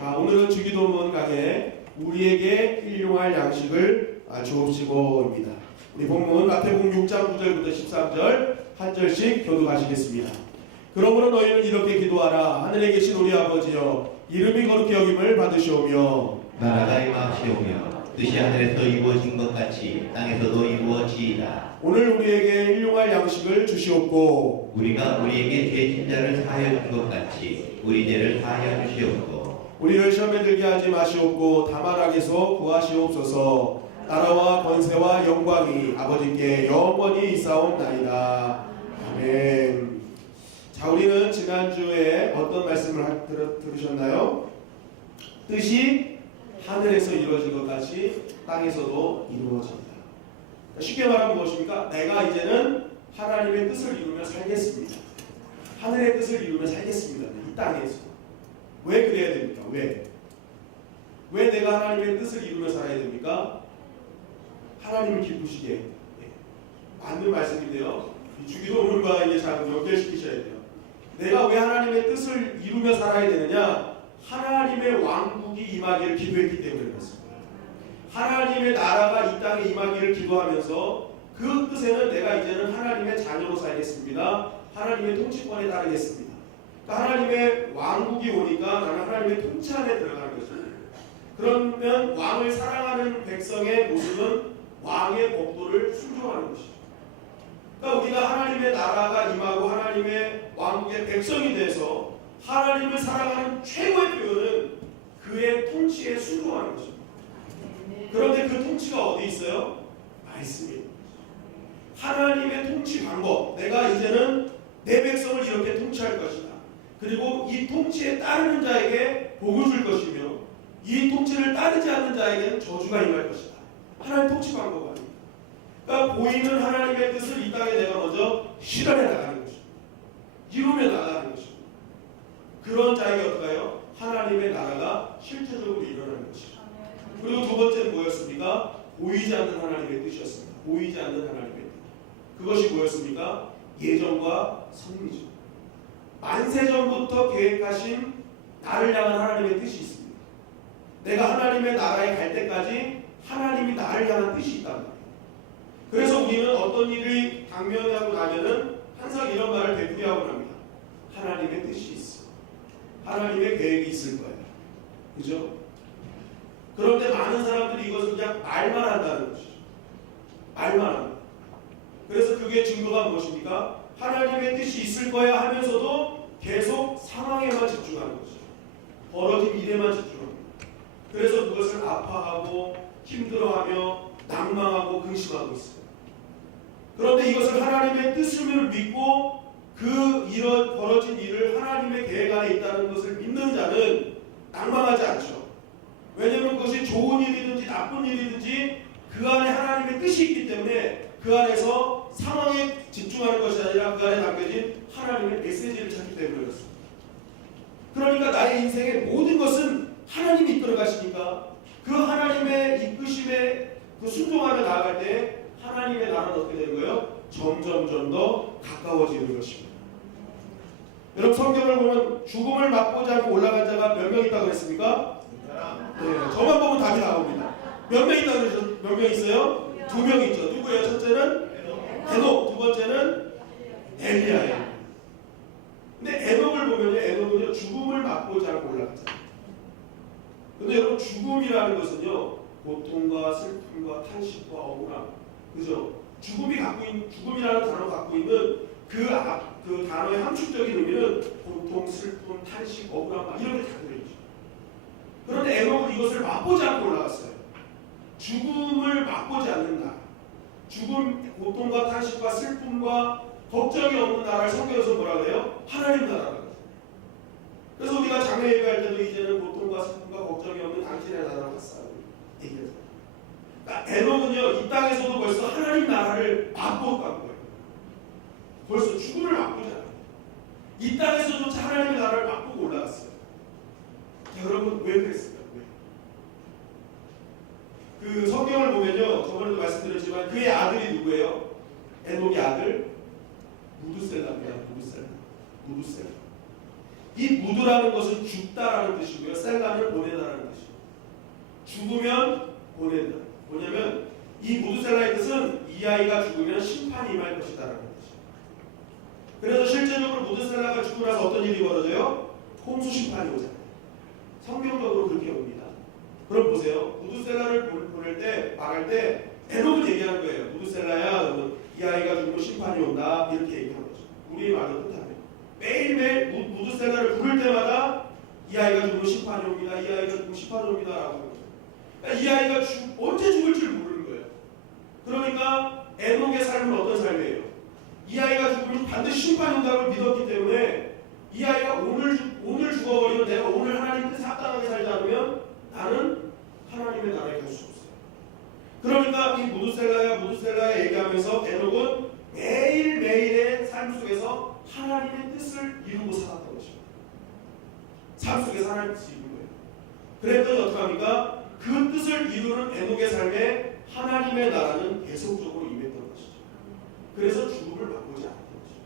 자, 오늘은 주기도문 강의 우리에게 일용할 양식을 주옵시고입니다. 우리 본문 마태복음 6장 9절부터 13절 한 절씩 교독하시겠습니다. 그러므로 너희는 이렇게 기도하라. 하늘에 계신 우리 아버지여, 이름이 거룩히 여김을 받으시오며 나라가 임하시오며 뜻이 하늘에서 이루어진 것 같이 땅에서도 이루어지이다. 오늘 우리에게 일용할 양식을 주시옵고 우리가 우리에게 죄진 자를 사하여 준 것 같이 우리 죄를 사하여 주시옵고 우리를 시험에 들게 하지 마시옵고 다만 악에서 구하시옵소서. 나라와 권세와 영광이 아버지께 영원히 있사옵나이다. 아멘. 자, 우리는 지난주에 어떤 말씀을 들으셨나요? 뜻이 하늘에서 이루어진 것 같이 땅에서도 이루어진다. 쉽게 말하면 무엇입니까? 내가 이제는 하나님의 뜻을 이루며 살겠습니다. 하늘의 뜻을 이루며 살겠습니다. 이 땅에서. 왜 그래야 됩니까? 왜 내가 하나님의 뜻을 이루며 살아야 됩니까? 하나님을 기쁘시게. 맞는 말씀인데요. 이 주기도문과 이제 잘 연결시키셔야 돼요. 내가 왜 하나님의 뜻을 이루며 살아야 되느냐? 하나님의 왕국이 임하기를 기도했기 때문에 그렇습니다. 하나님의 나라가 이 땅에 임하기를 기도하면서 그 뜻에는 내가 이제는 하나님의 자녀로 살겠습니다. 하나님의 통치권에 따르겠습니다. 그러니까 하나님의 왕국이 오니까 나는 하나님의 통치 안에 들어가는 것입니다. 그러면 왕을 사랑하는 백성의 모습은 왕의 법도를 순종하는 것이죠. 그러니까 우리가 하나님의 나라가 임하고 하나님의 왕국의 백성이 돼서 하나님을 사랑하는 최고의 표현은 그의 통치에 순종하는 것입니다. 그런데 그 통치가 어디 있어요? 말씀이에요. 하나님의 통치 방법, 내가 이제는 내 백성을 이렇게 통치할 것이다. 그리고 이 통치에 따르는 자에게 복을 줄 것이며 이 통치를 따르지 않는 자에게는 저주가 임할 것이다. 하나님 통치 방법 아닙니다. 그러니까 보이는 하나님의 뜻을 이 땅에 내가 먼저 실현해 나가는 것입니다. 이루며 나가는 것입니다. 그런 자에게 어떨까요? 하나님의 나라가 실제적으로 일어나는 것이죠. 그리고 두 번째는 뭐였습니까? 보이지 않는 하나님의 뜻이었습니다. 보이지 않는 하나님의 뜻. 그것이 뭐였습니까? 예정과 섭리죠. 만세전부터 계획하신 나를 향한 하나님의 뜻이 있습니다. 내가 하나님의 나라에 갈 때까지 하나님이 나를 향한 뜻이 있단 말이에요. 그래서 우리는 어떤 일이 당면하고 나면은 항상 이런 말을 되풀이하고 합니다. 하나님의 뜻이 있어. 하나님의 계획이 있을 거예요. 그죠? 그런데 많은 사람들이 이것을 그냥 말만 한다는 것이죠. 말만 합니다. 그래서 그게 증거가 무엇입니까? 하나님의 뜻이 있을 거야 하면서도 계속 상황에만 집중하는 것이죠. 벌어진 일에만 집중합니다. 그래서 그것을 아파하고 힘들어하며 낭망하고 근심하고 있어요. 그런데 이것을 하나님의 뜻을 믿고 이런 벌어진 일을 하나님의 계획 안에 있다는 것을 믿는 자는 낭망하지 않죠. 왜냐하면 그것이 좋은 일이든지 나쁜 일이든지 그 안에 하나님의 뜻이 있기 때문에 그 안에서 상황에 집중하는 것이 아니라 그 안에 담겨진 하나님의 메시지를 찾기 때문에 그렇습니다. 그러니까 나의 인생의 모든 것은 하나님이 이끌어 가시니까 그 하나님의 이끄심에 순종하며 나아갈 때 하나님의 나라는 어떻게 되는 거예요? 점점 더 가까워지는 것입니다. 여러분 성경을 보면 죽음을 맛보지 않고 올라간 자가 몇 명 있다고 그랬습니까? 네, 저만 보면 답이 나옵니다. 몇 명 있다고 그랬죠? 몇 명 있어요? 2명 있죠. 누구예요? 첫째는 에녹, 두 번째는 엘리야예요. 근데 에녹은요 죽음을 맛보지 않고 올라갔잖아요. 근데 여러분 죽음이라는 것은요 고통과 슬픔과 탄식과 억울함, 그죠? 죽음이라는 단어가 갖고 있는 그 단어의 함축적인 의미는 고통, 슬픔, 탄식, 억울함 이런 게 다 들어있죠. 그런데 에녹은 이것을 맛보지 않고 올라갔어요. 죽음을 맛보지 않는 나라, 죽음, 고통과 탄식과 슬픔과 걱정이 없는 나라를 성경에서 뭐라 그래요? 하나님 나라라고 해요. 그래서 우리가 장래 예배할 때도 이제는 고통과 슬픔과 걱정이 없는 당신의 나라로 갔어요. 얘기해서. 그러니까 에녹은요 이 땅에서도 벌써 하나님 나라를 맛보고 간 거예요. 벌써 죽음을 맛보지 않아요. 이 땅에서조차 하나님의 나라를 맛보고 올라갔어요. 자, 여러분 왜 그랬을까요? 그 성경을 보면요 저번에도 말씀드렸지만 그의 아들이 누구예요? 에녹의 아들 무두셀라입니다. 무두셀라. 이 무두라는 것은 죽다라는 뜻이고요. 셀라는 죽으면 보낸다. 뭐냐면 이 무드셀라의 뜻은 이 아이가 죽으면 심판이 임할 것이다라는 거죠. 그래서 실제적으로 무드셀라가 죽고 나서 어떤 일이 벌어져요? 홍수 심판이 오잖아요. 성경적으로 그렇게 옵니다. 그럼 보세요. 무드셀라를 보낼 때 말할 때 에녹은 얘기하는 거예요. 무드셀라야, 이 아이가 죽으면 심판이 온다. 이렇게 얘기하는 거죠. 우리의 말로 뜻하면 매일매일 무드셀라를 부를 때마다 이 아이가 죽으면 심판이 옵니다. 이 아이가 죽으면 심판이 옵니다. 라고 하는 거죠. 그러니까 이 아이가 언제 죽을지 모르는 거예요. 그러니까 에녹의 삶은 어떤 삶이에요? 이 아이가 죽으면 반드시 심판이 온다고 믿었기 때문에 이 아이가 오늘 죽어버리면 내가 오늘 하나님 뜻에 합당하게 살지 않으면 나는 하나님의 나라에 갈 수 없어요. 그러니까 이 무드셀라야 얘기하면서 에녹은 매일매일의 삶 속에서 하나님의 뜻을 이루고 살았던 것입니다. 삶 속에서 하나님의 뜻을 이루는 거예요. 그랬더니 어떻게 합니까? 그 뜻을 이루는 에녹의 삶에 하나님의 나라는 계속적으로 임했던 것이죠. 그래서 죽음을 맛보지 않았던 것이죠.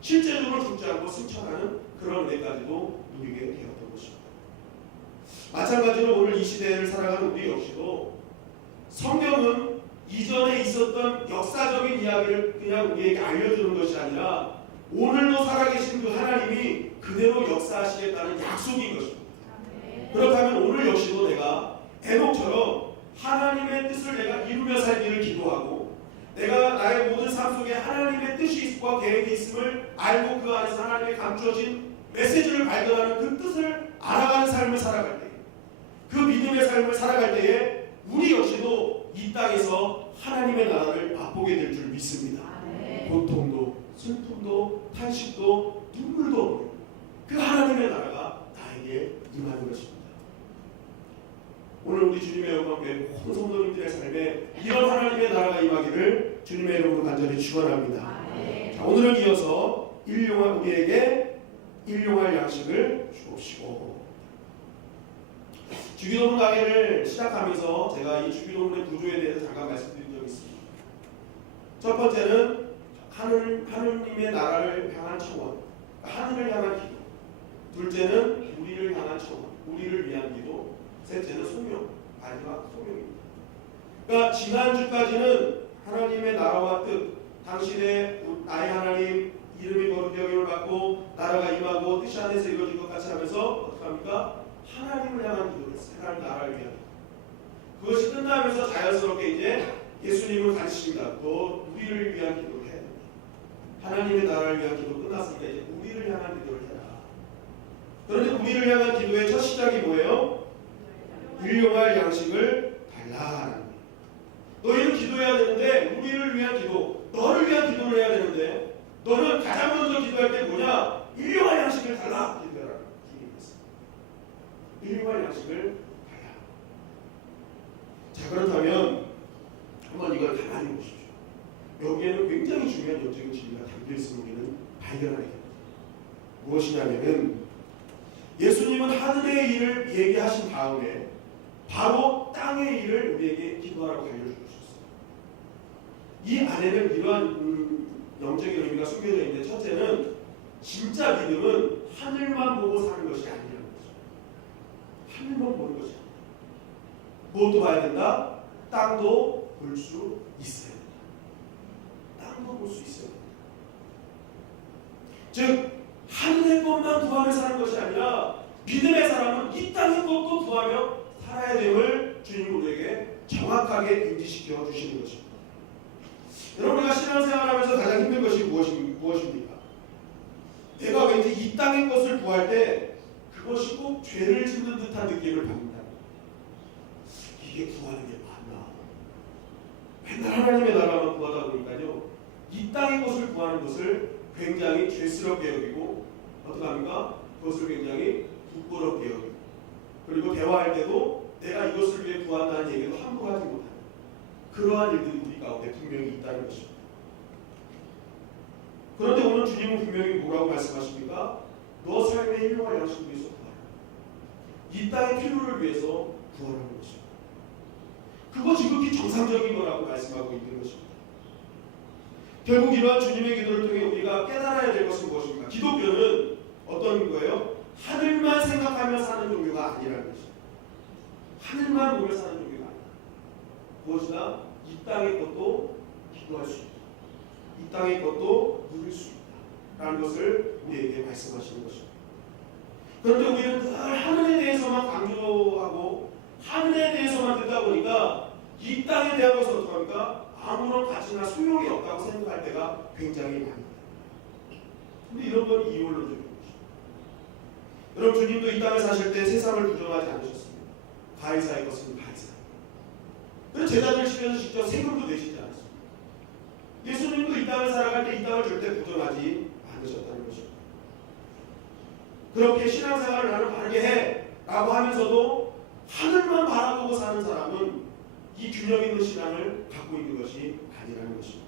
실제적으로 죽지 않고 승천하는 그런 은혜까지도 누리게 되었던 것입니다. 마찬가지로 오늘 이 시대를 살아가는 우리 역시도 성경은 이전에 있었던 역사적인 이야기를 그냥 우리에게 알려주는 것이 아니라 오늘도 살아계신 그 하나님이 그대로 역사하시겠다는 약속인 것입니다. 그렇다면 오늘 역시도 내가 에녹처럼 하나님의 뜻을 내가 이루며 살기를 기도하고 내가 나의 모든 삶 속에 하나님의 뜻과 계획이 있음을 알고 그 안에서 하나님의 감춰진 메시지를 발견하는 그 뜻을 알아가는 삶을 살아갈 때, 그 믿음의 삶을 살아갈 때에 우리 역시도 이 땅에서 하나님의 나라를 맛보게 될 줄 믿습니다. 고통도 슬픔도 탄식도 눈물도 없는 그 하나님의 나라가 나에게 임하는 것입니다. 오늘 우리 주님의 영광에 모든 성도님들의 삶에 이런 하나님의 나라가 임하기를 주님의 이름으로 간절히 축원합니다. 자, 오늘은 이어서 우리에게 일용할 양식을 주옵시고. 주기도문 강의를 시작하면서 제가 이 주기도문의 구조에 대해서 잠깐 말씀드린 적이 있습니다. 첫 번째는 하느님의 나라를 향한 청원, 하늘을 향한 기도. 둘째는 우리를 향한 청원, 우리를 위한 기도. 셋째는 소명, 마지막 소명입니다. 그러니까 지난주까지는 하나님의 나라와 뜻, 당신의 나의 하나님 이름이 거룩히 여김을 받고 나라가 임하고 뜻이 안에서 이루어질 것 같이 하면서 어떻게 합니까? 하나님을 향한 기도를 했어요. 하나님 나라를 위한 기도. 그것이 끝나면서 자연스럽게 이제 예수님을 가르치십니다. 너 우리를 위한 기도를 해야 된다. 하나님의 나라를 위한 기도 끝났으니까 이제 우리를 향한 기도를 해라. 그런데 우리를 향한 기도의 첫 시작이 뭐예요? 일용할 양식을 달라. 너희는 기도해야 되는데 우리를 위한 기도, 너를 위한 기도를 해야 되는데 너는 가장 먼저 기도할 때 뭐냐? 일용할 양식을 달라 기도해라. 일용할 양식을 달라. 자, 그렇다면 한번 이걸 가만히 보십시오. 여기에는 굉장히 중요한 영적인 진리가 담겨 있음을 우리는 발견하게 됩니다. 무엇이냐면은 예수님은 하늘의 일을 얘기하신 다음에 바로 땅의 일을 우리에게 기도하라고 알려주셨어요. 이 안에는 이러한 영적인 의미가 숨겨져 있는데, 첫째는 진짜 믿음은 하늘만 보고 사는 것이 아니라는 거죠. 하늘만 보는 것이 아니다. 무엇도 봐야 된다? 땅도 볼 수 있어야 된다. 땅도 볼 수 있어야 된다. 즉 하늘의 것만 구하며 사는 것이 아니라 믿음의 사람은 이 땅의 것도 구하며 살아야 됨을 주님 우리에게 정확하게 인지시켜 주시는 것입니다. 여러분, 우리가 신앙생활하면서 가장 힘든 것이 무엇입니까? 내가 왠지 이 땅의 것을 구할 때 그것이 꼭 죄를 짓는 듯한 느낌을 받는다. 이게 구하는 게 맞나? 맨날 하나님의 나라만 구하다 보니까요, 이 땅의 것을 구하는 것을 굉장히 죄스럽게 여기고 어떻게 합니까? 그것을 굉장히 부끄럽게 여기고, 그리고 대화할 때도 내가 이것을 위해 구한다는 얘기도 함부로 하지 못하는 그러한 일들이 우리 가운데 분명히 있다는 것입니다. 그런데 오늘 주님은 분명히 뭐라고 말씀하십니까? 너 삶의 일용할 양식을 위해서 구하라. 이 땅의 필요를 위해서 구하라는 것입니다. 그거 지극히 정상적인 거라고 말씀하고 있는 것입니다. 결국 이러한 주님의 기도를 통해 우리가 깨달아야 될 것은 무엇입니까? 기독교는 어떤 거예요? 하늘만 생각하며 사는 종교가 아니라는 것입니다. 하늘만 보며 사는 종교가 아니다. 무엇이나 이 땅의 것도 기도할 수 있다. 이 땅의 것도 누릴 수 있다. 라는 것을 우리에게 말씀하시는 것입니다. 그런데 우리는 늘 하늘에 대해서만 강조하고 하늘에 대해서만 듣다 보니까 이 땅에 대한 것을 어떻게 합니까? 아무런 가치나 소용이 없다고 생각할 때가 굉장히 많습니다. 근데 이런 건 이원론적인 것입니다. 여러분, 주님도 이 땅에 사실 때 세상을 부정하지 않으셨습니다. 가이사의 것은 가이사. 그래서 제자들 집에서 직접 세금도 내시지 않았습니다. 예수님도 이 땅을 살아갈 때 이 땅을 절대 부정하지 않으셨다는 것입니다. 그렇게 신앙생활을 나는 바르게 해 라고 하면서도 하늘만 바라보고 사는 사람은 이 균형 있는 신앙을 갖고 있는 것이 아니라는 것입니다.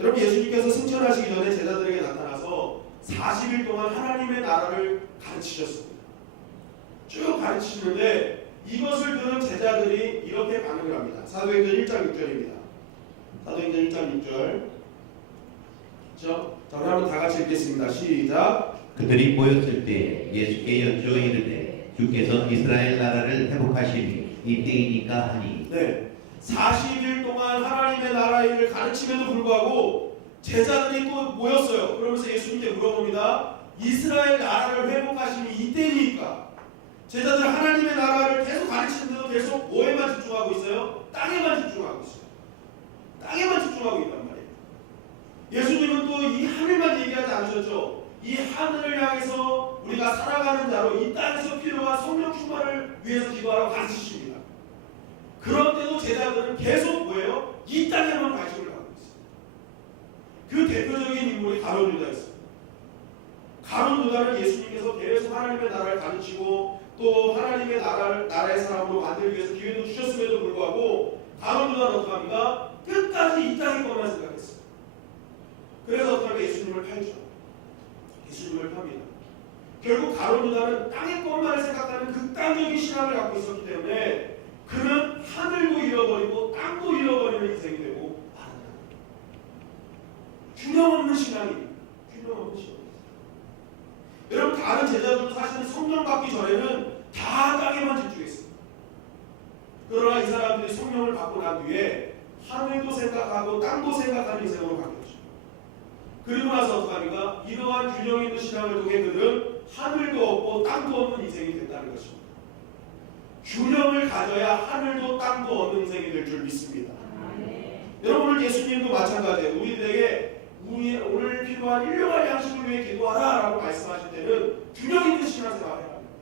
여러분, 예수님께서 승천하시기 전에 제자들에게 나타나서 40일 동안 하나님의 나라를 가르치셨습니다. 쭉 가르치시는데 이것을 들은 제자들이 이렇게 반응을 합니다. 사도행전 1장 6절입니다. 사도행전 1장 6절. 그렇죠? 자, 우리 한번 다 같이 읽겠습니다. 시작. 그들이 모였을 때 예수께 여쭈어 이르되 주께서 이스라엘 나라를 회복하시니 이때이니까 하니. 네, 40일 동안 하나님의 나라의 일을 가르치면도 불구하고 제자들이 또 모였어요. 그러면서 예수님께 물어봅니다. 이스라엘 나라를 회복하시니 이때니까. 제자들 하나님의 나라를 계속 가르치는데도 계속 뭐에만 집중하고 있어요? 땅에만 집중하고 있어요. 땅에만 집중하고 있단 말이에요. 예수님은 또 이 하늘만 얘기하지 않으셨죠. 이 하늘을 향해서 우리가 살아가는 자로 이 땅에서 필요한 성령 충만을 위해서 기도하라고 가르치십니다. 그런데도 제자들은 계속 뭐예요? 이 땅에만 관심을 갖고 있어요. 그 대표적인 인물이 가룟 유다였어요. 가룟 유다는 예수님께서 계속 하나님의 나라를 가르치고 또 하나님의 나라의 사람으로 만들기 위해서 기회도 주셨음에도 불구하고 가룟 유다는 어떻게 합니까? 끝까지 이 땅의 것만 생각했어요. 그래서 어떻게 하면 예수님을 팔죠. 예수님을 팝니다. 결국 가룟 유다는 땅의 것만을 생각하는 극단적인 신앙을 갖고 있었기 때문에 그는 하늘도 잃어버리고 땅도 잃어버리는 인생이 되고 말합니다. 균형 없는 신앙입니다. 균형 없는 신앙. 여러분, 다른 제자들도 사실은 성령 받기 전에는 다 땅에만 집중했습니다. 그러나 이 사람들이 성령을 받고 난 뒤에 하늘도 생각하고 땅도 생각하는 인생으로 바뀌었죠. 그리고 나서 어떡합니까? 이러한 균형 있는 신앙을 통해 그들은 하늘도 없고 땅도 없는 인생이 됐다는 것입니다. 균형을 가져야 하늘도 땅도 없는 인생이 될 줄 믿습니다. 여러분, 오늘 예수님도 마찬가지예요. 우리들에게 오늘 필요한 일용할 양식을 위해 기도하라 라고 말씀하실 때는 균형 있는 신앙생활을 해야 합니다.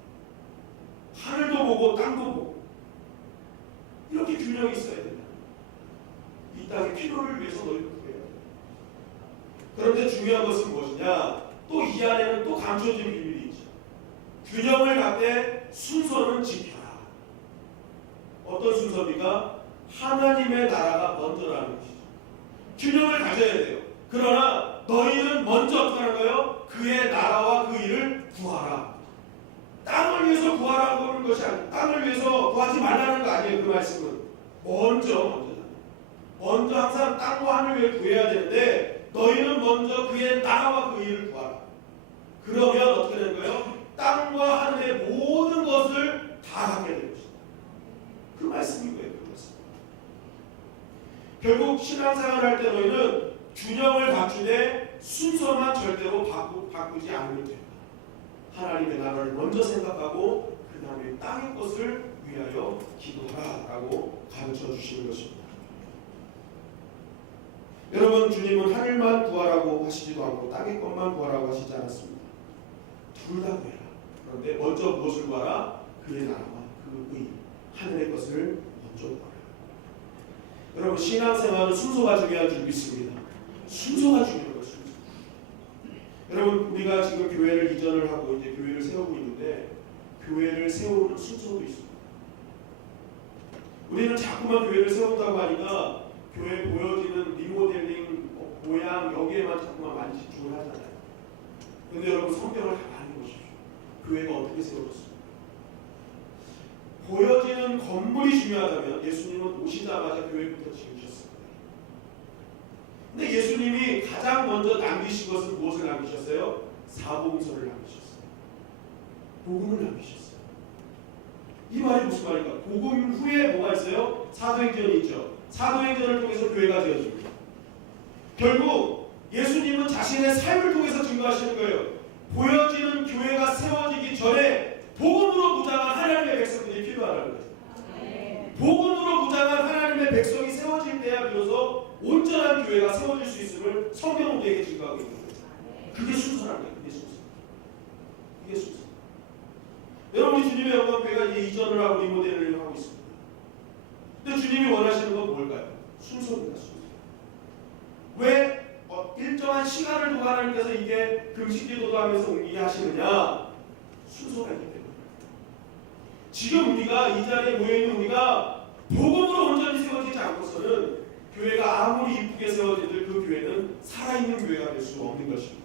하늘도 보고 땅도 보고 이렇게 균형이 있어야 된다. 이 땅의 필요를 위해서 너희도 구해야 된다. 그런데 중요한 것은 무엇이냐? 또 이 안에는 또 감춰진 비밀이 있죠. 균형을 갖되 순서는 지켜라. 어떤 순서입니까? 하나님의 나라가 먼저라는 것이죠. 균형을 가져야 돼요. 그러나 너희는 먼저 어떻게 하는 거예요? 그의 나라와 그 일을 구하라. 땅을 위해서 구하라고 하는 것이 아니에요. 땅을 위해서 구하지 말라는 거 아니에요. 그 말씀은 먼저잖아요. 먼저 항상 땅과 하늘 위해 구해야 되는데 너희는 먼저 그의 나라와 그 일을 구하라. 그러면 어떻게 되는 거예요? 땅과 하늘의 모든 것을 다 갖게 되는 것입니다. 그 말씀인 거예요. 그 말씀. 결국 신앙생활을 할 때 너희는 균형을 갖추되 순서만 절대로 바꾸지 않으면 된다. 하나님의 나라를 먼저 생각하고 그 다음에 땅의 것을 위하여 기도하라 라고 가르쳐 주시는 것입니다. 여러분, 주님은 하늘만 구하라고 하시지도 않고 땅의 것만 구하라고 하시지 않았습니다. 둘 다 구해라. 그런데 먼저 무엇을 구하라? 그의 나라와 그 의, 하늘의 것을 먼저 구하라. 여러분, 신앙생활은 순서가 중요한 줄 믿습니다. 순서가 중요한 것입니다. 여러분, 우리가 지금 교회를 이전을 하고 이제 교회를 세우고 있는데 교회를 세우는 순서도 있습니다. 우리는 자꾸만 교회를 세운다고 하니까 교회 보여지는 리모델링, 모양 여기에만 자꾸만 많이 집중을 하잖아요. 그런데 여러분, 성경을 다 많이 보십시오. 교회가 어떻게 세워졌습니까? 보여지는 건물이 중요하다면 예수님은 오시자마자 교회부터 지으셨습니다. 근데 예수님이 가장 먼저 남기신 것은 무엇을 남기셨어요? 사복음서를 남기셨어요. 복음을 남기셨어요. 이 말이 무슨 말입니까? 복음 후에 뭐가 있어요? 사도행전이 있죠. 사도행전을 통해서 교회가 되어집니다. 결국 예수님은 자신의 삶을 통해서 증거하시는 거예요. 보여지는 교회가 세워지기 전에 복음으로 무장한 하나님의 백성들이 필요하다는 거예요. 복음으로 무장한 하나님의 백성이 세워질 때야 비로소 온전한 교회가 세워질 수 있음을 성경은 우리에게 증거하고 있는 거예요. 그게 순서라는 거예요. 그게 순서. 그게 순서. 여러분, 주님의 영광교회가 이제 이전을 하고 리모델을 하고 있습니다. 근데 주님이 원하시는 건 뭘까요? 순서입니다. 순서. 왜 일정한 시간을 두고 하나님께서 이게 금식기도도 하면서 옮기게 하시느냐? 순서가 있기 때문에. 지금 우리가 이 자리에 모여있는 우리가 복음으로 온전히 세워지지 않고서는 교회가 아무리 이쁘게 세워지들 그 교회는 살아있는 교회가 될 수 없는 것입니다.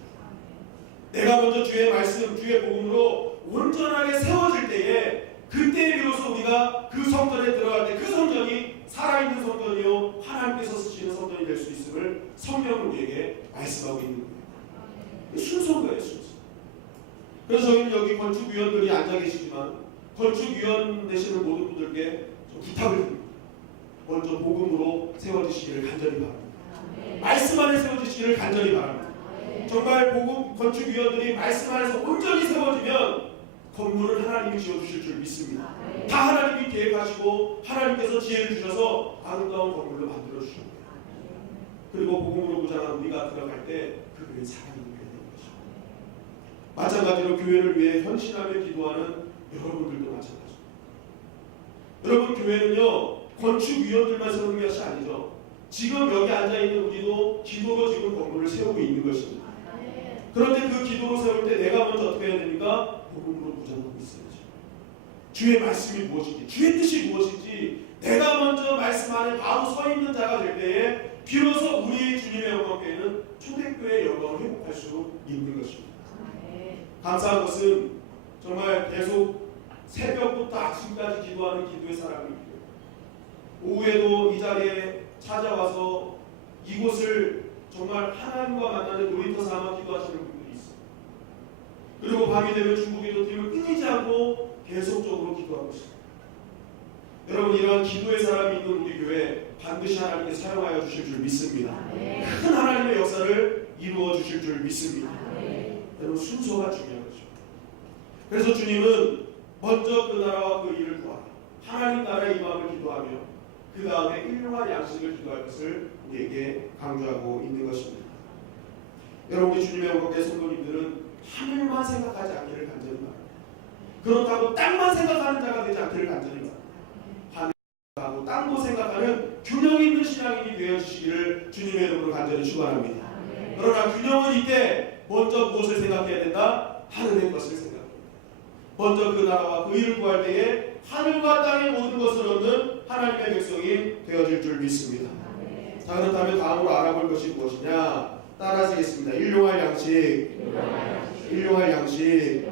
내가 먼저 주의 말씀, 주의 복음으로 온전하게 세워질 때에 그때 비로소 우리가 그 성전에 들어갈 때 그 성전이 살아있는 성전이요 하나님께서 쓰시는 성전이 될 수 있음을 성경은 우리에게 말씀하고 있는 거예요. 순서인 거예요. 순서. 그래서 저희는 여기 건축위원들이 앉아 계시지만 건축위원 되시는 모든 분들께 좀 부탁을 드립니다. 먼저 복음으로 세워지시기를 간절히 바랍니다. 말씀 안에 세워지시기를 간절히 바랍니다. 정말 복음 건축위원들이 말씀 안에서 온전히 세워지면 건물을 하나님이 지어주실 줄 믿습니다. 다 하나님이 계획하시고 하나님께서 지혜를 주셔서 아름다운 건물로 만들어 주십니다. 그리고 복음으로 무장한 우리가 들어갈 때 그 교회 살아있는 교회 되는 것입니다. 마찬가지로 교회를 위해 헌신하며 기도하는 여러분들도 마찬가지입니다. 여러분, 교회는요 건축위원들만 세우는 것이 아니죠. 지금 여기 앉아있는 우리도 기도로 지금 건물을 세우고 있는 것입니다. 그런데 그 기도로 세울 때 내가 먼저 어떻게 해야 됩니까? 복음으로 무장하고 있어야죠. 주의 말씀이 무엇인지, 주의 뜻이 무엇인지 내가 먼저 말씀 안에 바로 서 있는 자가 될 때에 비로소 우리 주님의 영광교회는 초대교회의 영광을 회복할 수 있는 것입니다. 감사한 것은 정말 계속 새벽부터 아침까지 기도하는 기도의 사람이 있고요. 오후에도 이 자리에 찾아와서 이곳을 정말 하나님과 만나는 놀이터 삼아 기도하시는 분들이 있어요. 그리고 밤이 되면 중보기도 팀을 끊이지 않고 계속적으로 기도하고 있습니다. 여러분, 이러한 기도의 사람이 있는 우리 교회 반드시 하나님께 사용하여 주실 줄 믿습니다. 큰 하나님의 역사를 이루어 주실 줄 믿습니다. 여러분, 순서가 중요한 거죠. 그래서 주님은 먼저 그 나라와 그 일을 구하라. 하나님 나라의 임함을 기도하며 그 다음에 일용할 양식을 기도할 것을 우리에게 강조하고 있는 것입니다. 여러분, 우리 주님의 영광의 성도님들은 하늘만 생각하지 않기를 간절히 바랍니다. 그렇다고 땅만 생각하는 자가 되지 않기를 간절히 바랍니다. 하늘하고 땅도 생각하는 균형 있는 신앙인이 되어주시기를 주님의 이름으로 간절히 축원합니다. 그러나 균형은 이때 먼저 무엇을 생각해야 된다? 하늘의 것을 생각합니다. 먼저 그 나라와 그 일을 구할 때에 하늘과 땅의 모든 것을 얻는 하나님의 백성이 되어질 줄 믿습니다. 자, 그렇다면 다음으로 알아볼 것이 무엇이냐? 따라하시겠습니다. 일용할 양식. 일용할 양식.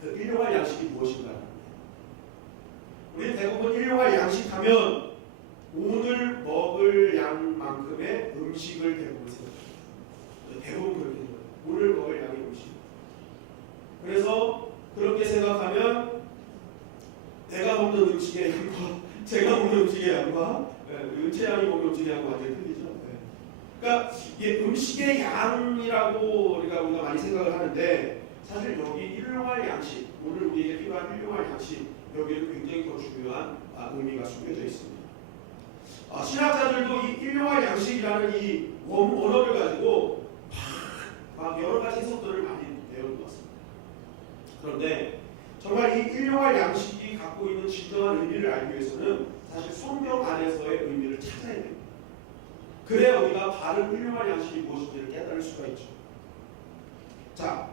그 일용할 양식이 무엇인가? 우리 대부분 일용할 양식하면 오늘 먹을 양만큼의 음식을 대부분 생각합니다. 대부분 그렇게 해요. 오늘 먹을 양의 음식. 그래서 그렇게 생각하면 내가 먹는 음식의 양과 제가 먹는 음식의 양과 은채 양이 먹는 음식의 양과 완전히 틀리죠. 그러니까 이게 음식의 양이라고 우리가 많이 생각을 하는데 사실 여기 일용할 양식, 오늘 우리에게 필요한 일용할 양식, 여기에는 굉장히 더 중요한 의미가 숨겨져 있습니다. 신학자들도 이 일용할 양식이라는 이 원어를 가지고 막 여러 가지 해석들을 많이 내어놓았습니다. 그런데 정말 이 일용할 양식이 갖고 있는 진정한 의미를 알기 위해서는 사실 성경 안에서의 의미를 찾아야 됩니다. 그래야 우리가 바른 일용할 양식이 무엇인지를 깨달을 수가 있죠. 자,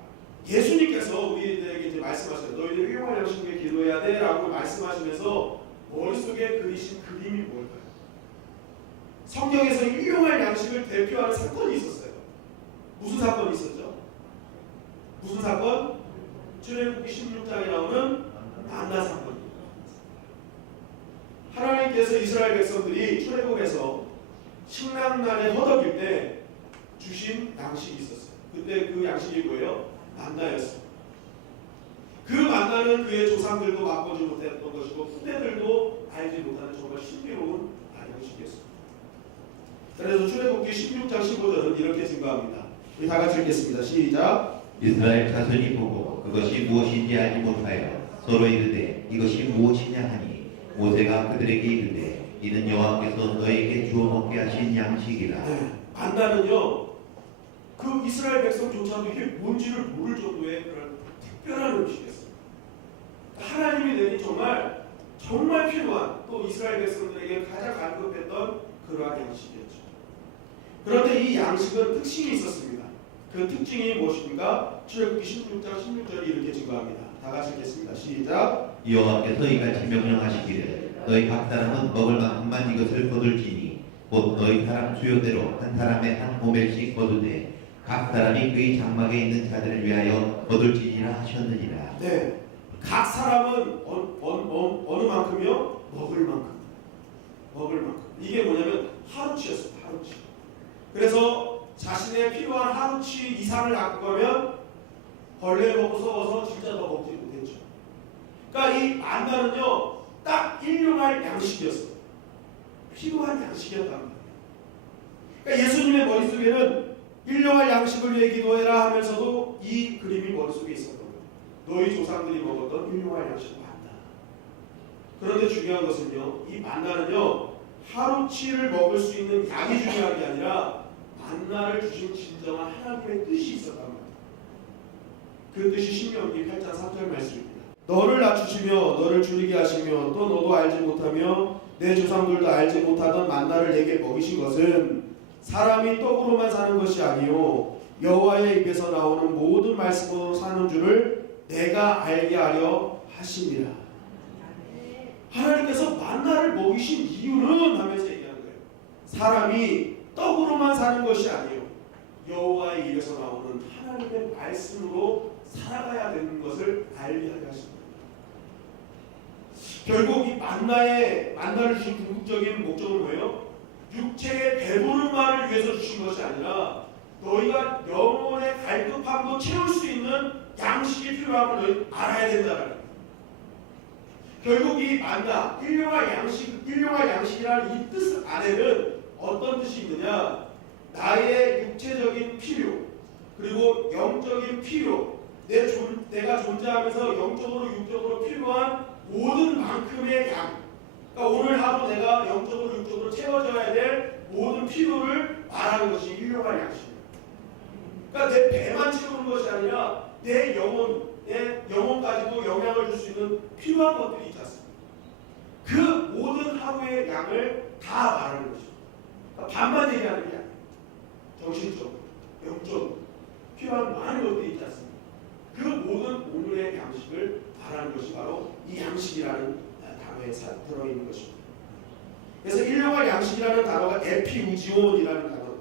예수님께서 우리들에게 이제 말씀하셨어요. 너희들 일용할 양식을 기도해야 돼 라고 말씀하시면서 머릿속에 그리신 그림이 뭘까요? 성경에서 일용할 양식을 대표하는 사건이 있었어요. 무슨 사건이 있었죠? 무슨 사건? 출애굽기 16장에 나오는 만나 사건입니다. 하나님께서 이스라엘 백성들이 출애굽에서 식량난에 허덕일 때 주신 양식이 있었어요. 그때 그 양식이 뭐예요? 만나였습니다. 그 만나는 만나는 그의 조상들도 맛보지 못했던 것이고 후대들도 알지 못하는 정말 신비로운 양식이었습니다. 그래서 출애굽기 16장 15절은 이렇게 증거합니다. 우리 다 같이 읽겠습니다. 시작. 이스라엘 자손이 보고 그것이 무엇인지 알지 못하여 서로 이르되 이것이 무엇이냐 하니 모세가 그들에게 이르되 이는 여호와께서 너에게 주어 먹게 하신 양식이라. 네, 만나는요 그 이스라엘 백성조차도 이게 뭔지를 모를 정도의 그런 특별한 음식이었어요. 하나님이 내린 정말 필요한 또 이스라엘 백성들에게 가장 간급했던 그러한 양식이었죠. 그런데 이 양식은 특징이 있었습니다. 그 특징이 무엇입니까? 출애굽기 16장 16절이 이렇게 증거합니다. 다 같이 읽겠습니다. 시작. 여호와께서 이같이 명령하시기를 너희 각 사람은 먹을 만큼만 이것을 거둘지니 곧 너희 사람 수요대로 한 사람에 한 호멜씩 거두되 각 사람이 그의 장막에 있는 자들을 위하여 거둘지니라 하셨느니라. 네, 각 사람은 어느 만큼이요? 먹을 만큼. 이게 뭐냐면 하루치였어요. 하루치. 그래서 자신의 필요한 하루치 이상을 갖고 가면 벌레 먹고 썩어서 진짜 더 먹지 못했죠. 그러니까 이 만나는요 딱 일용할 양식이었어요. 필요한 양식이었단 말이에요. 그러니까 예수님의 머릿속에는 일용할 양식을 위해 기도해라 하면서도 이 그림이 머릿속에 있었던 거예요. 너희 조상들이 먹었던 일용할 양식 만나. 그런데 중요한 것은요, 이 만나는요 하루치를 먹을 수 있는 양이 중요한 게 아니라 만나를 주신 진정한 하나님의 뜻이 있었단 말이에요. 그 뜻이 신명기 8장 3절 말씀입니다. 너를 낮추시며 너를 줄이게 하시며 또 너도 알지 못하며 내 조상들도 알지 못하던 만나를 내게 먹이신 것은 사람이 떡으로만 사는 것이 아니요 여호와의 입에서 나오는 모든 말씀으로 사는 줄을 내가 알게 하려 하심이라. 하나님께서 만나를 먹이신 이유는 하면서 얘기하는 거예요. 사람이 떡으로만 사는 것이 아니에요. 여호와의 입에서 나오는 하나님의 말씀으로 살아가야 되는 것을 알게 하려 하십니다. 결국 이 만나를 주신 궁극적인 목적은 뭐예요? 육체의 배부름만을 위해서 주신 것이 아니라 너희가 영혼의 갈급함도 채울 수 있는 양식이 필요함을 너희 알아야 된다는 거예요. 결국 이 만나, 일용할 양식이라는 이 뜻 안에는 어떤 뜻이 있느냐? 나의 육체적인 필요, 그리고 영적인 필요, 내가 존재하면서 영적으로 육적으로 필요한 모든 만큼의 양. 그러니까 오늘 하루 내가 영적으로 육적으로 채워져야 될 모든 필요를 말하는 것이 일용할 양식입니다. 그러니까 내 배만 채우는 것이 아니라 내 영혼까지도 영향을 줄 수 있는 필요한 것들이 있지 않습니까? 그 모든 하루의 양을 다 말하는 것이죠. 그러니까 반만 얘기하는 게 아니에요. 정신적으로, 영적으로 필요한 많은 것들이 있지 않습니까? 그 모든 오늘의 양식을 말하는 것이 바로 이 양식이라는 단어에 들어있는 것입니다. 그래서 일용할 양식이라는 단어가 에피우지온이라는 단어거든요.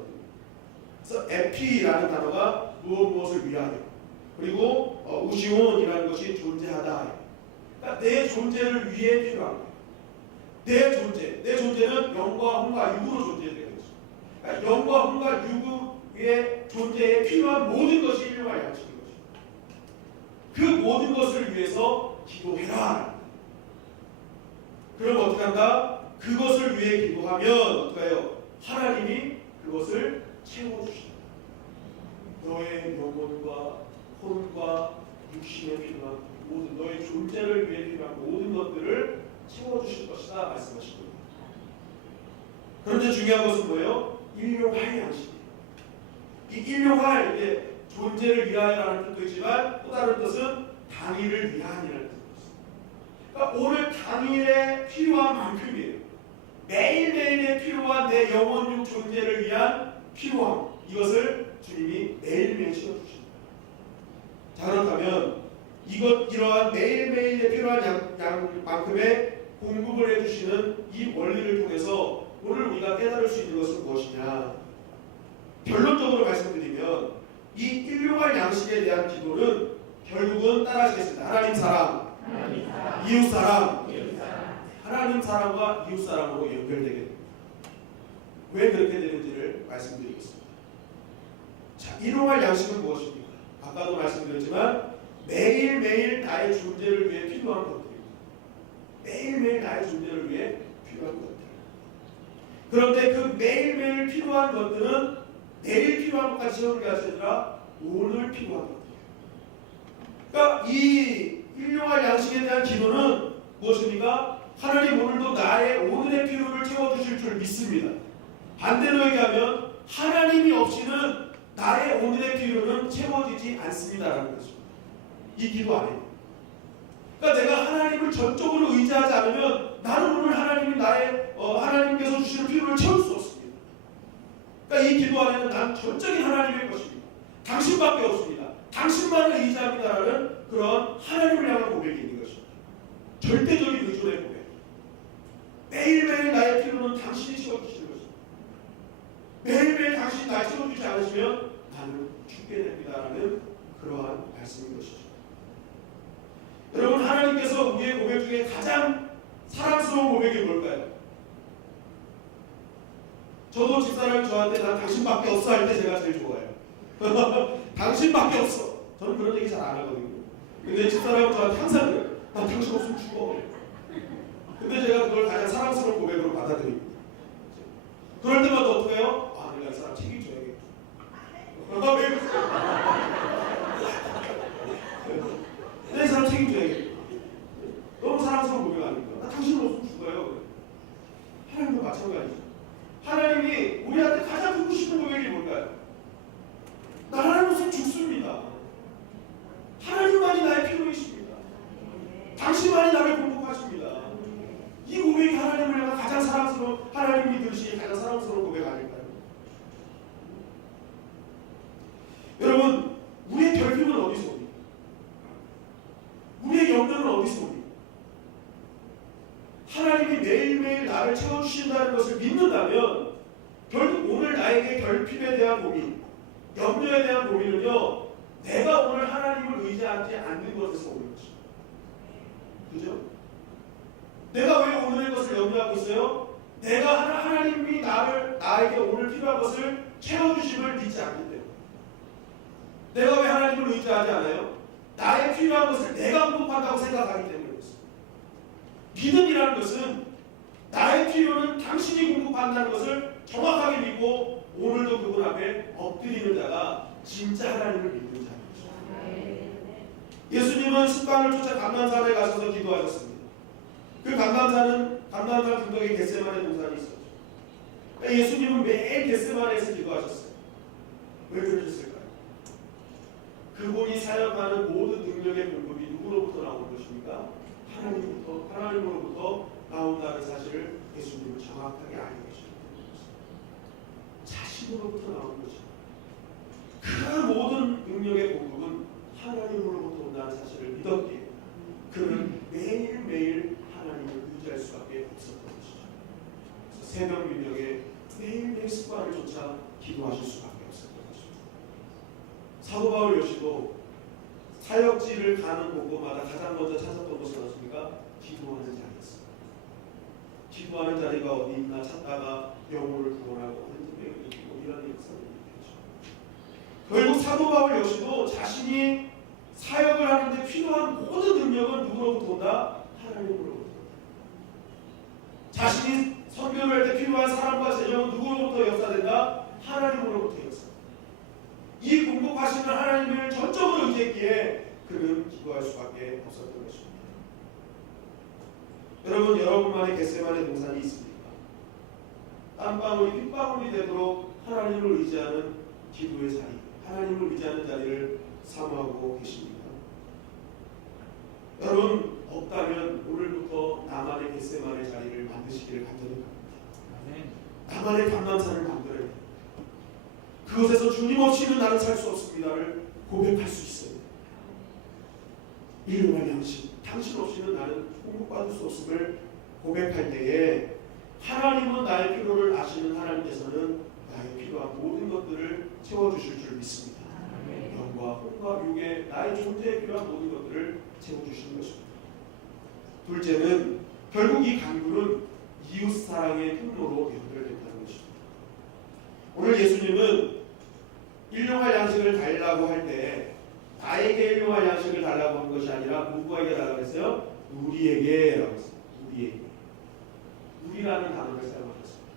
그래서 에피라는 단어가 무엇을 위하여, 그리고 우지온이라는 것이 존재하다. 그러니까 내 존재를 위해 필요한 거예요. 내 존재는 영과 혼과 육으로 존재되는 거죠. 그러니까 영과 혼과 육의 존재에 필요한 모든 것이 일용할 양식인 거죠. 그 모든 것을 위해서 기도해라. 그럼 어떻게 한다? 그것을 위해 기도하면 어떻게 해요? 하나님이 그것을 채워주신다. 너의 영혼과 혼과 육신에 필요한 모든 너의 존재를 위해 필요한 모든 것들을 채워주실 것이다 말씀하신 겁니다. 그런데 중요한 것은 뭐예요? 일용할 양식이에요. 이 일용할 이게 존재를 위하여라는 뜻도 있지만 또 다른 뜻은 당일을 위한이라는 뜻도 있습니다. 그러니까 오늘 당일에 필요한 만큼이에요. 매일매일에 필요한 내 영혼육 존재를 위한 필요함, 이것을 주님이 매일매일 채워주십니다. 자, 그렇다면 이러한 매일매일에 필요한 양만큼의 공급을 해주시는 이 원리를 통해서 오늘 우리가 깨달을 수 있는 것은 무엇이냐? 결론적으로 말씀드리면 이 일용할 양식에 대한 기도는 결국은 따라하시겠습니다. 하나님 사랑, 이웃 사랑, 하나님 사랑과 이웃 사랑으로 연결되게 됩니다. 왜 그렇게 되는지를 말씀드리겠습니다. 자, 일용할 양식은 무엇입니까? 아까도 말씀드렸지만 매일매일 나의 존재를 위해 필요한 것들입니다. 매일매일 나의 존재를 위해 필요한 것들. 그런데 그 매일매일 필요한 것들은 내일 필요한 것까지 채우는 게 아니라 오늘 필요한 것들이에요. 그러니까 이 일용할 양식에 대한 기도는 무엇입니까? 하나님 오늘도 나의 오늘의 필요를 채워주실 줄 믿습니다. 반대로 얘기하면 하나님이 없이는 나의 오늘의 필요는 채워지지 않습니다라는 것입니다. 이 기도 안에. 그러니까 내가 하나님을 전적으로 의지하지 않으면 나는 오늘 하나님이 하나님께서 주시는 필요를 채울 수 없습니다. 그러니까 이 기도 안에는 난 전적인 하나님의 것입니다. 당신밖에 없습니다. 당신만을 의지합니다라는 그런 하나님을 향한 고백이 있는 것입니다. 절대적인 의존의 고백. 매일매일 나의 필요는 당신이 채워주시는 것입니다. 매일매일 당신이 날 채워주지 않으시면 나는 죽게 됩니다라는 그러한 말씀인 것이죠. 여러분, 하나님께서 우리의 고백 중에 가장 사랑스러운 고백이 뭘까요? 저도 집사람이 저한테 난 당신밖에 없어 할 때 제가 제일 좋아요. 당신밖에 없어. 저는 그런 얘기 잘 안 하거든요. 근데 집사람은 저한테 항상 그래요. 난 당신 없으면 죽어. 근데 제가 그걸 가장 사랑스러운 고백으로 받아들입니다. 그럴 때마다 어떻게 해요? 아, 내가 이 사람 책임져야겠다. 내가 이 사람 책임져야겠다. 너무 사랑스러운 고백 아닙니까? 나 당신 없으면 죽어요. 하나님도 마찬가지죠. 하나님이 우리한테 가장 듣고 싶은 고백이 뭘까요? 나라는 것은 죽습니다. 하나님만이 나의 필요이십니다. 당신만이 나를 공급하십니다. 이 고백이 하나님을 향한 가장 사랑스러운, 하나님이 들으시기에 가장 사랑스러운 고백 아닐까요? 여러분, 우리의 결핍은 어디서 옵니까? 우리의 염려는 어디서 옵니까? 하나님이 매일매일 나를 채워주신다는 것을 믿는다면 결국 오늘 나에게 결핍에 대한 고민, 염려에 대한 고민은요, 내가 오늘 하나님을 의지하지 않는 것에서 오는 것입니다. 그죠? 내가 왜 오늘의 것을 염려하고 있어요? 내가 하나님이 나에게 오늘 필요한 것을 채워주심을 믿지 않기 때문에. 내가 왜 하나님을 의지하지 않아요? 나의 필요한 것을 내가 공급한다고 생각하기 때문에 그렇습니다. 믿음이라는 것은 나의 필요는 당신이 공급한다는 것을 정확하게 믿고 오늘도 그분 앞에 엎드리는 자가 진짜 하나님을 믿는 자입니다. 예수님은 십방을 쫓아 감람산에 가셔서 기도하셨습니다. 그 감람산 근덕에 겟세마네 동산이 있었죠. 그러니까 예수님은 매일 겟세마네에서 기도하셨어요. 왜 그러셨을까요? 그분이 사역하는 모든 능력의 공급이 누구로부터 나오는 것입니까? 하나님으로부터 나온다는 사실을 예수님은 정확하게 알고 계십니다. 자신으로부터 나오는 것입니다. 그 모든 능력의 공급은 하나님으로부터 온다는 사실을 믿었기에 그는 매일매일 하나님을 의지할 수밖에 없었던 것이죠. 그래서 새벽 민영에 매일매일 습관을 쫓아 기도하실 수밖에 없었던 것입니다. 사도 바울 역시도 사역지를 가는 곳곳마다 가장 먼저 찾았던 것은 어떻습니까? 기도하는 자리였습니다. 기도하는 자리가 어디 있나 찾다가 영혼을 구원하고 한숨을 느끼고 이런 역사를 일으켰죠. 결국 사도 바울 역시도 자신이 사역을 하는데 필요한 모든 능력은 누구로부터 온다? 하나님으로부터. 자신이 선교를 할 때 필요한 사람과 재정은 누구로부터 역사된다? 하나님으로부터 역사. 이 공급하시는 하나님을 전적으로 의지했기에 그는 기도할 수밖에 없었던 것입니다. 여러분, 여러분만의 겟세마네 동산이 있습니까? 땀방울이 핏방울이 되도록 하나님을 의지하는 기도의 자리, 하나님을 의지하는 자리를 사모하고 계십니까? 여러분, 없다면 오늘부터 나만의 겟세마네 자리를 만드시기를 간절히 바랍니다. 나만의 감람산을 만들어야 됩니다. 그곳에서 주님 없이는 나는 살 수 없습니다를 고백할 수 있어요. 일용할 양식, 당신 없이는 나는 공급받을 수 없음을 고백할 때에 하나님은 나의 필요를 아시는 하나님께서는 나의 필요한 모든 것들을 채워주실 줄 믿습니다. 영과 혼과 육에 나의 존재에 필요한 모든 것들을 채워주시는 것입니다. 둘째는 결국 이 간구는 이웃사랑의 통로로 연결된다는 것입니다. 오늘 예수님은 일용할 양식을 달라고 할 때 나에게 일용할 양식을 달라고 한 것이 아니라 누구에게 달라고 했어요? 우리에게라고 했어요. 우리에게. 우리라는 단어를 사용하셨습니다.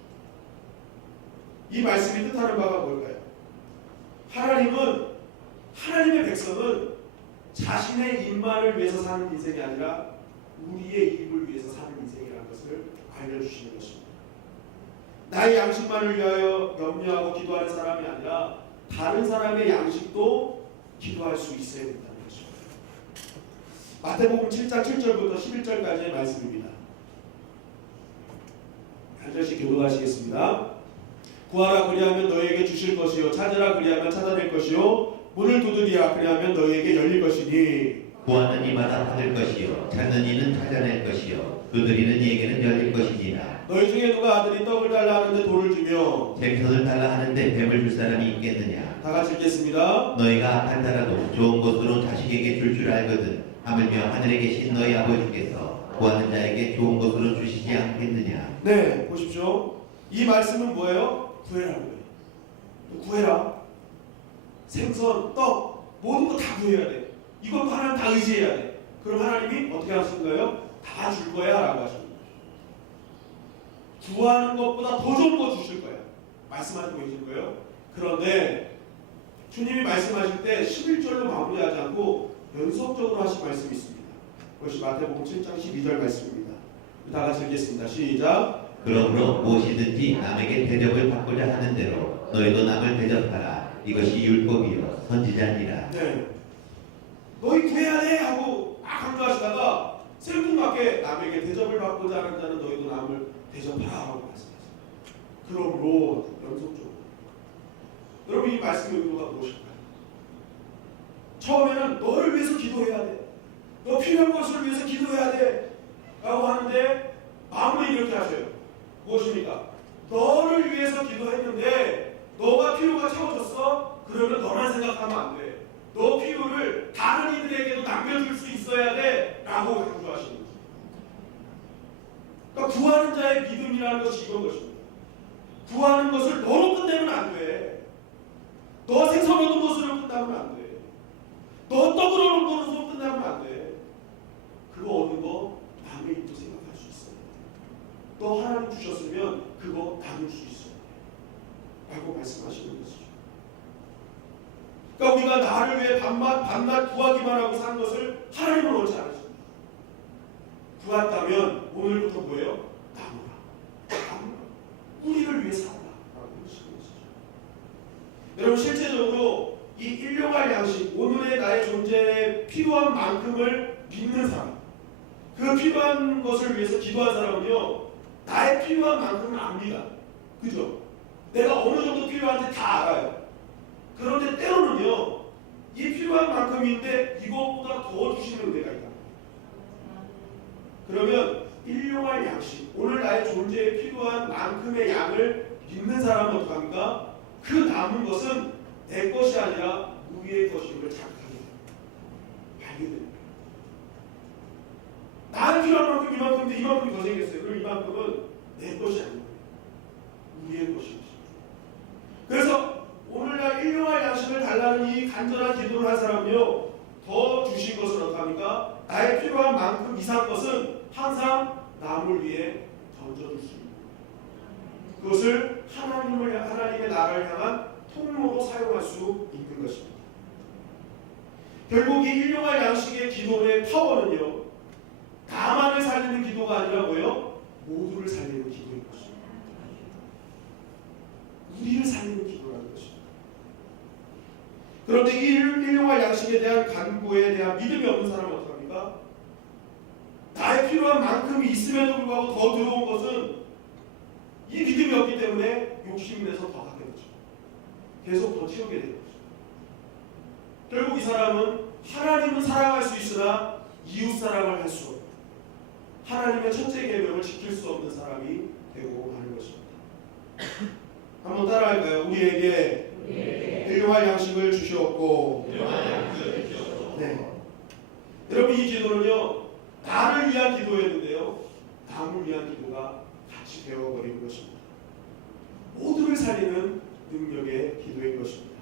이 말씀이 뜻하는 바가 뭘까요? 하나님의 백성은 자신의 입만을 위해서 사는 인생이 아니라 우리의 입을 위해서 사는 인생이라는 것을 알려주시는 것입니다. 나의 양식만을 위하여 염려하고 기도하는 사람이 아니라 다른 사람의 양식도 기도할 수 있어야 된다는 것입니다. 마태복음 7장 7절부터 11절까지의 말씀입니다. 한 절씩 교도하시겠습니다. 구하라 그리하면 너희에게 주실 것이요 찾으라 그리하면 찾아낼 것이요 문을 두드리라 그리하면 너희에게 열릴 것이니 구하는 이마다 받을 것이요 찾는 이는 찾아낼 것이요 두드리는 이에게는 열릴 것이니라. 너희 중에 누가 아들이 떡을 달라 하는데 돌을 주며 생선을 달라 하는데 뱀을 줄 사람이 있겠느냐. 다 같이 읽겠습니다. 너희가 악한자라도 좋은 것으로 자식에게 줄 줄 알거든 하물며 하늘에 계신 너희 아버지께서 구하는 자에게 좋은 것으로 주시지 않겠느냐. 네, 보십시오. 이 말씀은 뭐예요? 구해라는 거예요. 구해라. 생선, 떡 모든 거 다 구해야 돼. 이것도 하나님 다 의지해야 돼. 그럼 하나님이 어떻게 하실 거예요? 다 줄 거야 라고 하십니다. 구하는 것보다 더 좋은 거 주실 거야. 말씀하시고 계실 거예요. 그런데 주님이 말씀하실 때 11절로 마무리하지 않고 연속적으로 하신 말씀이 있습니다. 그것이 마태복음 7장 12절 말씀입니다. 다 같이 읽겠습니다. 시작. 그러므로 무엇이든지 남에게 대접을 받고자 하는 대로 너희도 남을 대접하라. 이것이 율법이요 선지자니라. 네. 너희 구해야 돼 하고 막 강조하시다가 생뚱맞게 남에게 대접을 받고자 하는 자는 너희도 남을 대접하라고 말씀하셨습니다. 그러므로 연속적으로 여러분 이 말씀의 의도가 무엇일까요? 처음에는 너를 위해서 기도해야 돼. 너 필요한 것을 위해서 기도해야 돼 라고 하는데 마무리 이렇게 하셔요. 무엇입니까? 너를 위해서 기도했는데 너가 필요가 채워졌어? 그러면 너만 생각하면 안 돼. 너 필요를 다른 이들에게도 남겨줄 수 있어야 돼 라고 강조하시는 거죠. 그러니까 구하는 자의 믿음이라는 것이 이건 것입니다. 구하는 것을 너로 끝내면 안 돼. 너 생선 얻은 것으로 끝나면 안 돼. 너 떡을 얻은 것으로 끝나면 안 돼. 그거 얻는 거 남의 입도 생각할 수 있어요. 너 하나님 주셨으면 그거 나눌 수 있어요 라고 말씀하시는 것이죠. 그러니까 우리가 나를 위해 밤낮 구하기만 하고 산 것을 하나님은 원치 않으십니다. 구했다면 오늘부터 뭐예요? 나누라. 우리를 위해 살아라 라고 하시는 것이죠. 여러분 실제적으로 이 일용할 양식, 오늘의 나의 존재에 필요한 만큼을 믿는 사람, 그 필요한 것을 위해서 기도한 사람은요 나의 필요한 만큼을 압니다. 그죠? 내가 어느 정도 필요한지 다 알아요. 그런데 때로는요 이 필요한 만큼인데 이것보다 더 주시는 은혜가 있다. 그러면 일용할 양식, 오늘 나의 존재에 필요한 만큼의 양을 믿는 사람은 어떡합니까? 그 남은 것은 내 것이 아니라 우리의 것임을 자각하게 됩니다. 알게 됩니다. 나는 필요한 만큼 이만큼인데 이만큼이 더 생겼어요. 그럼 이만큼은 내 것이 아니고 우리의 것입니다. 그래서 오늘날 일용할 양식을 달라는 이 간절한 기도를 한 사람은요 더 주신 것은 어떡합니까? 나의 필요한 만큼 이상 것은 항상 남을 위해 던져줄 수 있는 그것을 하나님의 나라를 향한 통로로 사용할 수 있는 것입니다. 결국 이 일용할 양식의 기도의 파워는요 나만을 살리는 기도가 아니라 뭐예요? 모두를 살리는 기도인 것입니다. 우리를 살리는 기도라는 것입니다. 그런데 이 일용할 양식에 대한 간구에 대한 믿음이 없는 사람은 어떡합니까? 나의 필요한 만큼이 있음에도 불구하고 더 들어온 것은 이 믿음이 없기 때문에 욕심이 내서 더 하게 되죠. 계속 더 채우게 되는 거죠. 결국 이 사람은 하나님은 사랑할 수 있으나 이웃 사랑을 할 수 없는 하나님의 첫째 계명을 지킬 수 없는 사람이 되고 마는 것입니다. 한번 따라할까요? 우리에게 일용할 양식을 주시옵고. 네. 여러분 이 기도는요 나를 위한 기도였는데요 남을 위한 기도가 같이 되어버린 것입니다. 모두를 살리는 능력의 기도인 것입니다.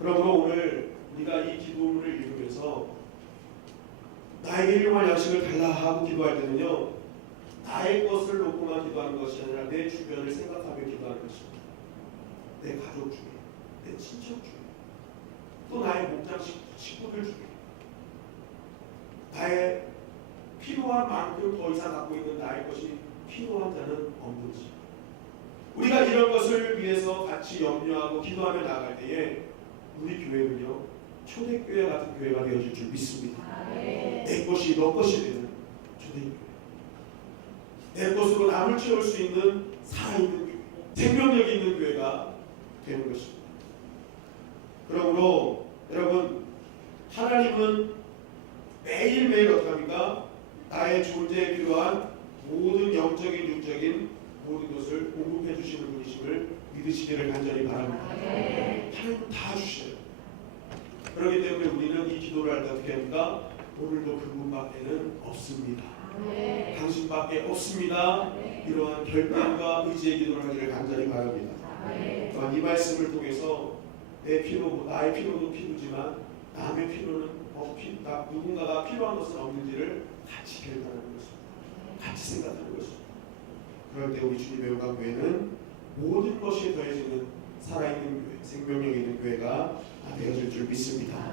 그러므로 오늘 우리가 이 기도문을 읽으면서 나에게 일용할 양식을 달라 하고 기도할 때는요, 나의 것을 놓고만 기도하는 것이 아니라 내 주변을 생각하며 기도하는 것입니다. 내 가족 중에, 내 친척 중에, 또 나의 목장 식구들 중에 나의 필요한 만큼 더 이상 갖고 있는 나의 것이 필요한 자는 없는지, 우리가 이런 것을 위해서 같이 염려하고 기도하며 나아갈 때에 우리 교회는요, 초대교회 같은 교회가 되어질 줄 믿습니다. 내 것이 너 것이 되는 초대교회, 내 것으로 남을 채울 수 있는 살아있는 교회, 생명력이 있는 교회가 되는 것입니다. 그러므로 여러분, 하나님은 매일매일 어떻게 합니까? 나의 존재에 필요한 모든 영적인 육적인 모든 것을 공급해 주시는 분이심을 믿으시기를 간절히 바랍니다. 하나님은 다 주셔요. 그렇기 때문에 우리는 이 기도를 할 때 어떻게 합니까? 오늘도 그분밖에는 없습니다. 당신밖에 없습니다. 이러한 결단과 의지의 기도를 하기를 간절히 바랍니다. 또한 이 말씀을 통해서 내 필요, 나의 필요도 필요지만 남의 필요는 누군가가 필요한 것은 없는지를 같이 결단하는 것입니다. 같이 생각하는 것입니다. 그럴 때 우리 주님의 영광교회는 모든 것이 더해지는 살아있는 교회, 생명력 있는 교회가 되어질 줄 믿습니다.